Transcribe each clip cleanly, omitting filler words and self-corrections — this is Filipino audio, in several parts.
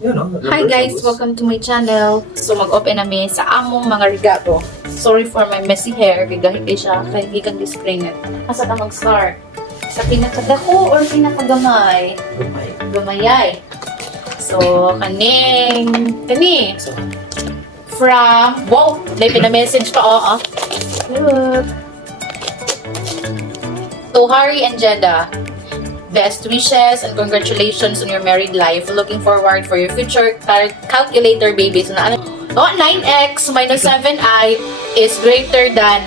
Hi guys, welcome to my channel. So mag-open nami sa among mga regalo. Sorry for my messy hair, kay gahit kay siya, kay gikan di-spring it. Asa ta mag-start? Sa pinakadako or pinakagamay? Gamayay. So, kani. From, wow, may pina-message pa, Look. To Harry and Jedah. Best wishes and congratulations on your married life. Looking forward for your future calculator baby. So, 9x minus 7i is greater than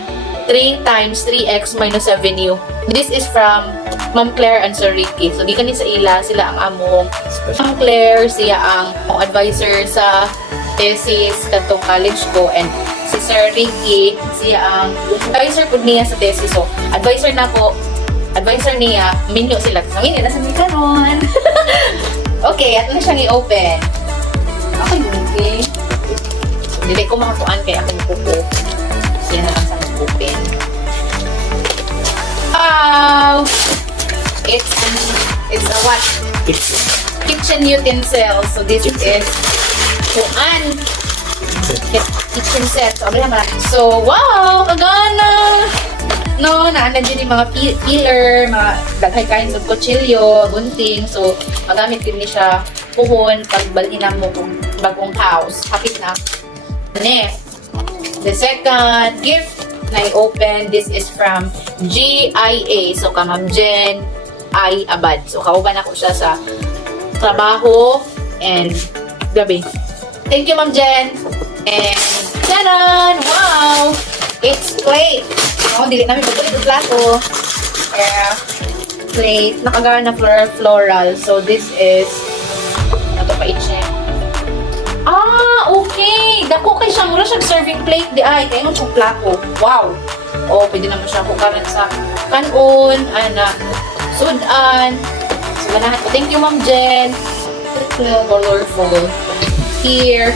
3 times 3x minus 7u. This is from Ma'am Claire and Sir Ricky. So, di kani sa ila, sila ang among Ma'am Claire, siya ang advisor sa thesis katong college ko, and si Sir Ricky, siya ang advisor po niya sa thesis. So, advisor niya, minyo sila. So, minyo, nasa may kanon. Okay, ato na siyang i-open. Okay. Dili ko makakuan kaya akong kuko. Siya na lang sa open. Wow! It's a what? Kitchen utensil. So, this is kuan. Kitchen set. So, wow! Kagana! No, naanan din yung mga peeler, mga daghay kinds of kutsilyo, gunting. So, magamit din niya siya puhon pag balhinan mo kung bagong house. Kapit na. The second gift na i-open, this is from GIA. So, ka Ma'am Jen I. Abad. So, kauban ako siya sa trabaho and gabi. Thank you, Ma'am Jen. And, taran! Wow! It's plate. Dili namin pagkulit yung plato. Plate. Nakagawa na floral. So, this is ito pa itche. Okay. Dako kay siya. Mura siyang serving plate. Di ay. Kaya yung plato. Wow. Pwede naman siya kukaran sa kanon. Sudan. So, manahan ko. Thank you, Ma'am Jen. Colorful. Here.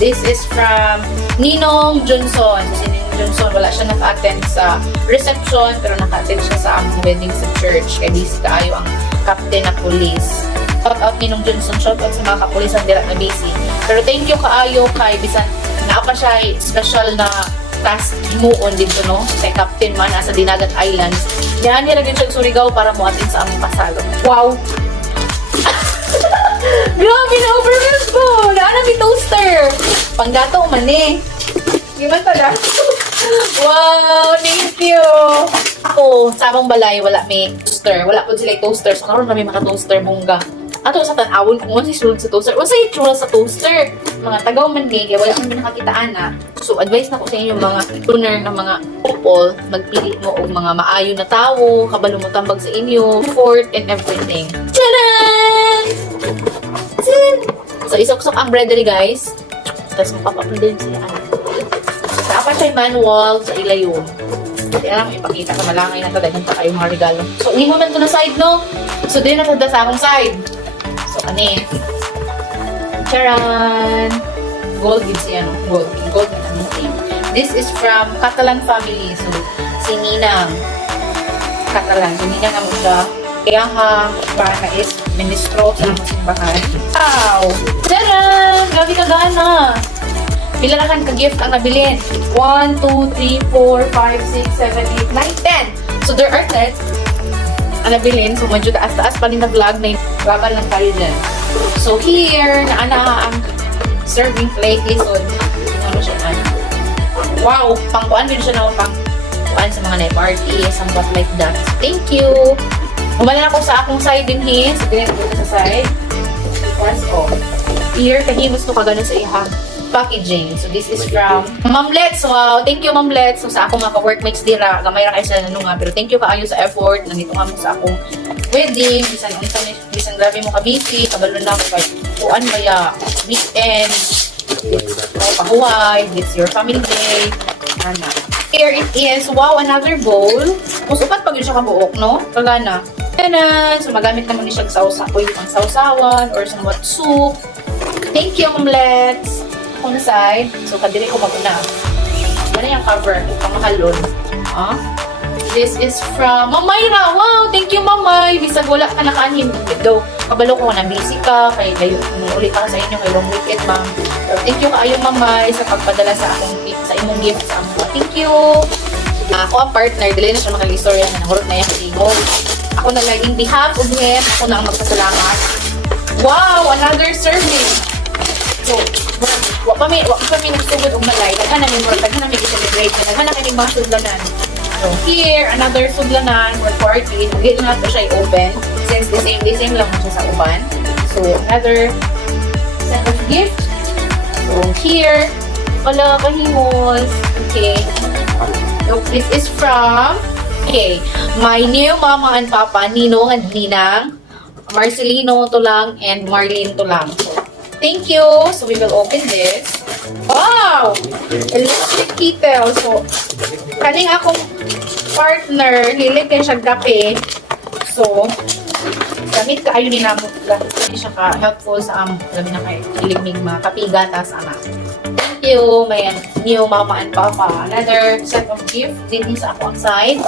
This is from Ninong Johnson. Si Ninong Johnson, wala siya naka-attend sa reception, pero naka-attend siya sa aming wedding sa church. Kaya busy kaayo ang captain na police. Shout out Ninong Johnson, shout out sa mga kapulisan dira na busy. Pero thank you kaayo kay bisan naapa siya special na task himuon dito, no? Kay captain man sa Dinagat Islands. Yan nilagyan siya Surigao para mo attend sa aming pasalo. Wow! Grabe na, overwhelmed ko! Naanang may toaster! Panggato man eh. Giman pala. Wow! Thank you! Ako, sa among balay, wala may toaster. Wala po sila toaster. So, karoon kami maka-toaster bongga. Ato sa tanawon kung ano si sulod sa toaster. O sa itsura sa toaster. Mga tagaw man eh, kaya wala kami nakakitaan na. So, advice na ko sa inyo mga tuner ng mga couple, magpili mo og mga maayo na tao, kabalo mo tambag sa inyo, fort and everything. Tadaan! So, isok-sok ang breadery, guys. Tapos, mapapapin din sila. Dapat siya manual sa ilayon. Kaya lang, ipakita ka malangay na ito. Dahil pa kayong mga regalo. So, hindi mo man ito na side, no? So, din na sa akong side. So, kani. Charan! Gold gives siya, no? Gold na namin. This is from Catalan family. So, si Ninang. Catalan. So, Ninang naman siya. Kaya para na is ministro sa mga simbahan. Wow! Tara! Grabe ka gana! Pila na kan ka-gift ang nabilin? 1, 2, 3, 4, 5, 6, 7, 8, 9, 10! So there are 10 ang nabilin. So medyo taas-taas pa rin na vlog na babal lang tayo dyan. So here, naana ang serving plate. So, ano siya na? Wow! Pangkuan din siya na pangkuan sa mga night party, somewhat like that. Thank you! Umalan ako sa akong side din here. So, ganyan ko sa side. Once off. Here, kahimos to kagano sa ihang packaging. So, this is from Ma'am Let's. Wow! Thank you, Ma'am Let's. So, sa akong mga ka-workmates dira, gamay ra kayo sa nanunga. Pero thank you kaayo sa effort. Nandito nga mo sa akong wedding. Bisan grabe mo ka-busy. Kabalo na ako kay kuan maya. Weekend. Pahuway. It's your family day. Ana. Here it is. Wow! Another bowl. Musupat pag yun siya kabuok, no? Kagana. So, magamit naman ni siya sa sausawan or somewhat soup. Thank you, Ma'am Let's. On the side. So, kadiri ko mag-una. Ano yung cover? Pamahalon. This is from Mamayra. Wow, thank you, Mamay. Bisag wala ka nakaanhin. Daw, kabalo ko na busy ka. Kaya kayo, uli pa sa inyo. Kay long weekend, ma'am. So, thank you kaayo, Mamay, sa pagpadala sa imong gift sa amo. Thank you. Ako ang partner. Dili na siya makag-istorya na nahurot na yan sa imo. Ako na lang, in behalf of him, ako na ang magpasalamat. Wow, another serving. So, wa pa mi nagsugod og malay. Daghan na mi i-celebrate. Daghan na kami mga sudlanan. So, here, another sudlanan for party. Dito na ito siya i-open. Since the same lang siya sa uban. So, another set of gifts. So, here, wala kahimos. Okay. So, this is from, my new mama and papa, Ninong and Ninang, Marcelino to lang, and Marlene to lang. So, thank you. So, we will open this. Wow! Electric kettle. So, kaning akong partner, hilig kayo siya gapi. So, gamit ka ayun nila mo. Gamit siya ka helpful sa gamit na kayo. Hilig mig mga kapigatas, anak. Thank you, my new mama and papa. Another set of gift. Din sa ako ang side.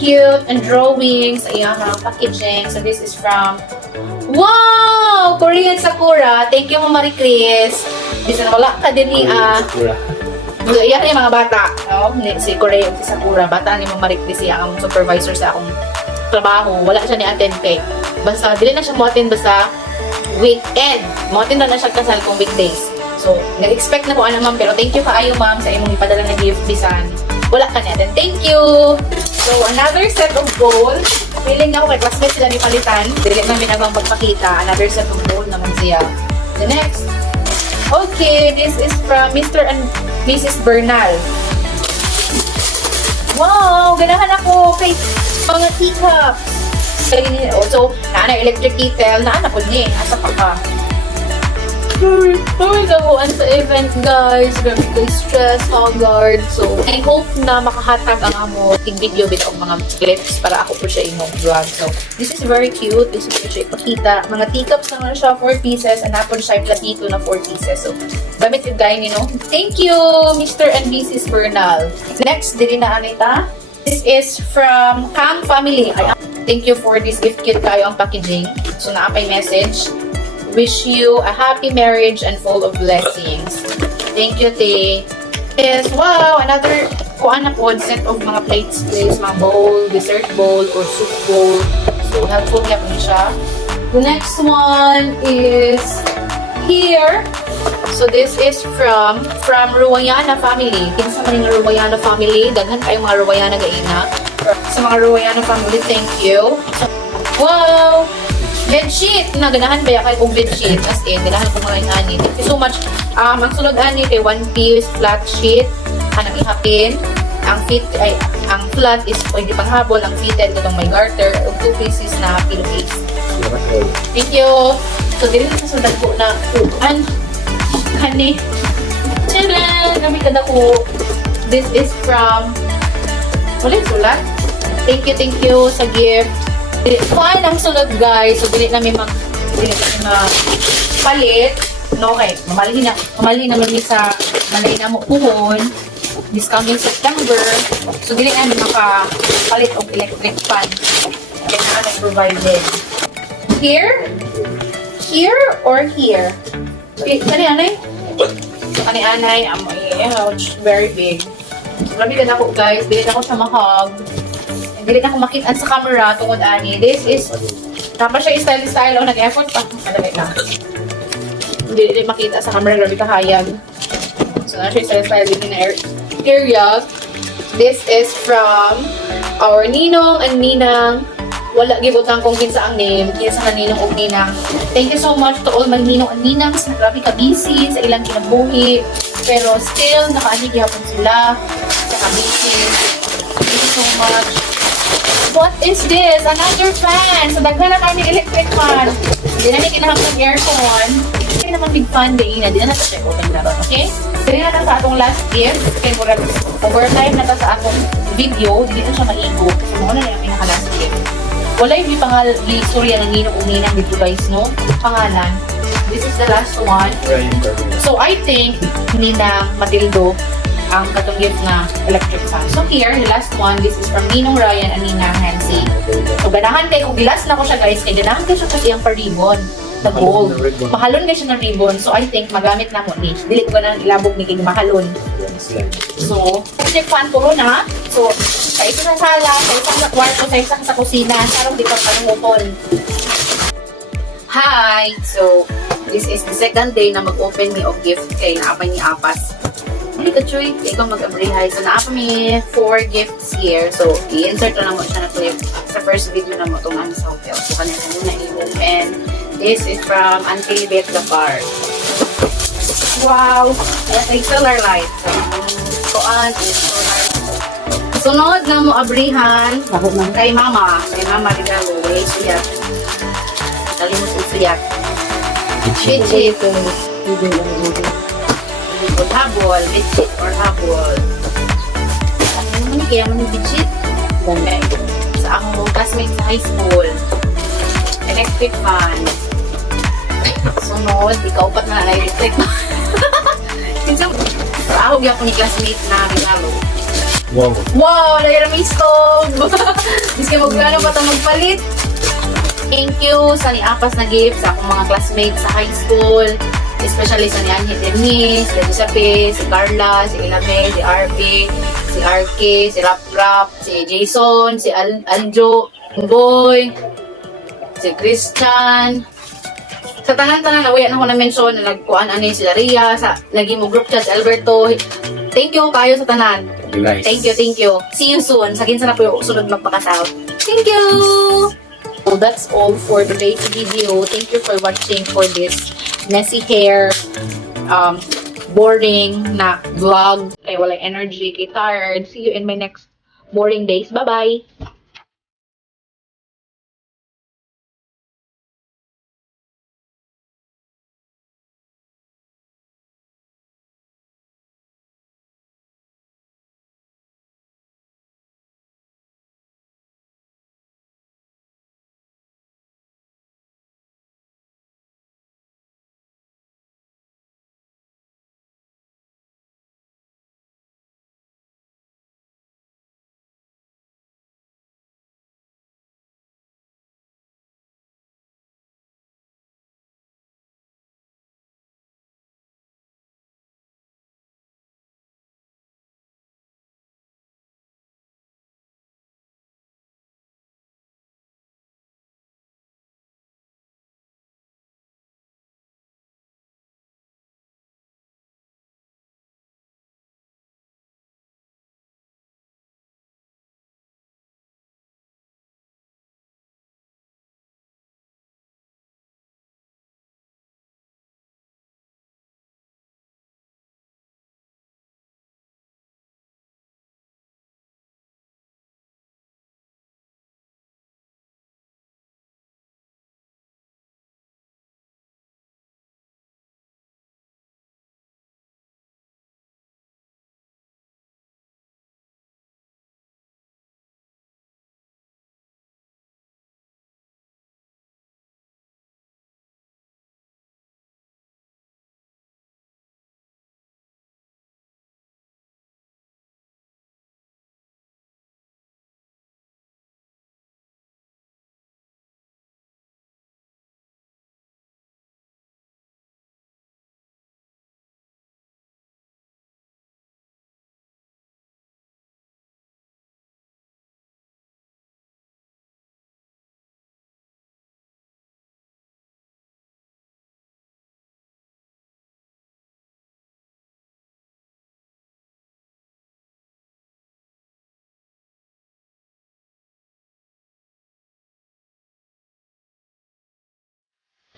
Cute and drawings. Ayan, packaging. So, this is from wow! Korean Sakura. Thank you, Mama Chris. Bisan wala ka din yan yung mga bata. No? Si Korea, si Sakura. Bata ni Mama Chris siya ang supervisor sa akong trabaho. Wala siya ni-attend kay. Basta, dili na siya mo-attend basta weekend. Mo-attend na siya kasal kung weekdays. So, nag-expect na ko ano, ma'am. Pero thank you kaayo, ma'am, sa imong ipadala na gift. Bisan, wala ka ni-attend. Thank you! So, another set of gold. Feeling ako kay classmates sila ni palitan. Dili namin abang pagpakita. Another set of gold naman siya. The next. Okay, this is from Mr. and Mrs. Bernal. Wow! Ganahan ako kay mga teacups. So, naana electric kettle. Naana po niya. Asa pa ka? Gabuan sa event, guys. Grabe ko stress, haggard. So, I hope na makahatag ang amo video bit of mga clips para ako po siya imong vlog. So, this is very cute. This is po siya ipakita. Mga teacups naman siya, 4 pieces. And napon siya platito na 4 pieces. So, gamit yung guy, you know. Thank you, Mr. and Mrs. Bernal. Next, dili na anita. This is from Kang Family. Thank you for this gift kit kayo ang packaging. So, naapay message. Wish you a happy marriage and full of blessings. Thank you, Tay. Yes, wow! Another kuan na po, set of mga plates, mga bowl, dessert bowl, or soup bowl. So, helpful niya po siya. The next one is here. So, this is from Ruwayana family. Kinsa man yung Ruwayana family. Daghan kayo mga Ruwayana gaina. Sa mga Ruwayana family, thank you. So, wow! Bedsheet! Ganahan ba kay kong bedsheet? As in, ganahan ko mga ani. Thank you so much. Ang sulod ani kay one piece flat sheet. Anang ihapin. Ang flat is pwede panghabol. Ang fitted itong may garter. 2 pieces na pillowcase. Thank you! So, dili na sa ko na kuan. Kani. Tcharan! Kami kada ko. This is from ulit sulat. Thank you sa gift. Fine ang sulod, guys. So, dili namin palit. No, okay. Mamalhin naman ni sa malay na mo puhon. This coming September. So, dili namin makapalit og electric fan. Kaya na nag-provided. Here? Here or here? Kani anay? So, kani anay, very big. So, grabe ka na ako, guys. Dili na ako sa mahag. Dili na ako makita sa camera tungod ani. This is tama siya style o nag-effort pa. Kadali lang. Dili makita sa camera, grabe kahayag. So na siya style din na area. This is from our Ninong and Ninang. Wala gibutang kung kinsa ang name, kinsa na Ninong o Ninang. Thank you so much to all my Ninong and Ninangs na grabe ka busy sa ilang kinabuhi. Pero still nakaani gihapon sila sa busy. Thank you so much. What is this? Another fan! So, daghan na kami electric fan. Hindi na kinahanggang aircon. Hindi naman big fan din na. Hindi na natin open na ron, okay? Hindi na sa atong last gift. Kaya murag overtime na sa atong video. Hindi na siya maigo. So, muna na yung pinaka-last gift. Wala yung istorya ng Ninong Uninang dito, guys, no? Pangalan. This is the last one. So, I think, Ninang Matildo, ang katong gift na electric fan. So here, the last one, this is from Ninong Ryan and Ninang Hansi. So ganahan kay, kung gilas na ko siya guys, kay ganahan kay siya kasi ang pa-ribbon. The gold. Mahalon kay siya ng ribbon. So I think magamit na mo ni. Dili ko na ilabog ni kay mahalon. So, electric fan puro na. So, sa isa sa sala, sa isang sa kwarto, sa isang sa kusina, sarong di pa panungupon. Hi! So, this is the second day na mag-open me of gift kay naapay ni Apas. Hindi ka, Choy. Ikaw mag-abrihay. So, naapay me 4 gifts here. So, i-insert na mo siya na clip sa first video na mo itong sa hotel. So, kanina ko muna i-open. This is from Auntie Bet the Bar. Wow! Yes, ay solar light. So, is solar. Sunod na mo abrihan kay Mama. Kay Mama regalo. Wala suyat. Kalimut yung suyat. Bitchit. Or habol. Bitchit or habol. Ano naman kaya mo yung bitchit? Okay. Sa akong classmate sa high school. Electric fan. Sunod, ikaw pat na electric fan. Minsan, ahog yung akong classmate na regalo. Wow. Wow! Lahira may stove! Bis kayo magkano pa ito magpalit. Thank you sa niapas na gift sa akong mga classmates sa high school. Especially sa ni Anhit Denise, si Giuseppe, si Carla, si Ilame, si RP, si RK, si Rap, si Jason, si Aljo, Boy, si Christian. Sa tanan-tanan na wala na ko na-mention na nagkuhan ani si Ria, sa lagi mo group chat si Alberto. Thank you kayo sa tanan. Nice. Thank you. See you soon. Sa kinsa na po yung sunod magpakasahod. Thank you! So that's all for today's video. Thank you for watching for this messy hair, boring na vlog. Kaya walang energy, kay tired. See you in my next boring days. Bye-bye!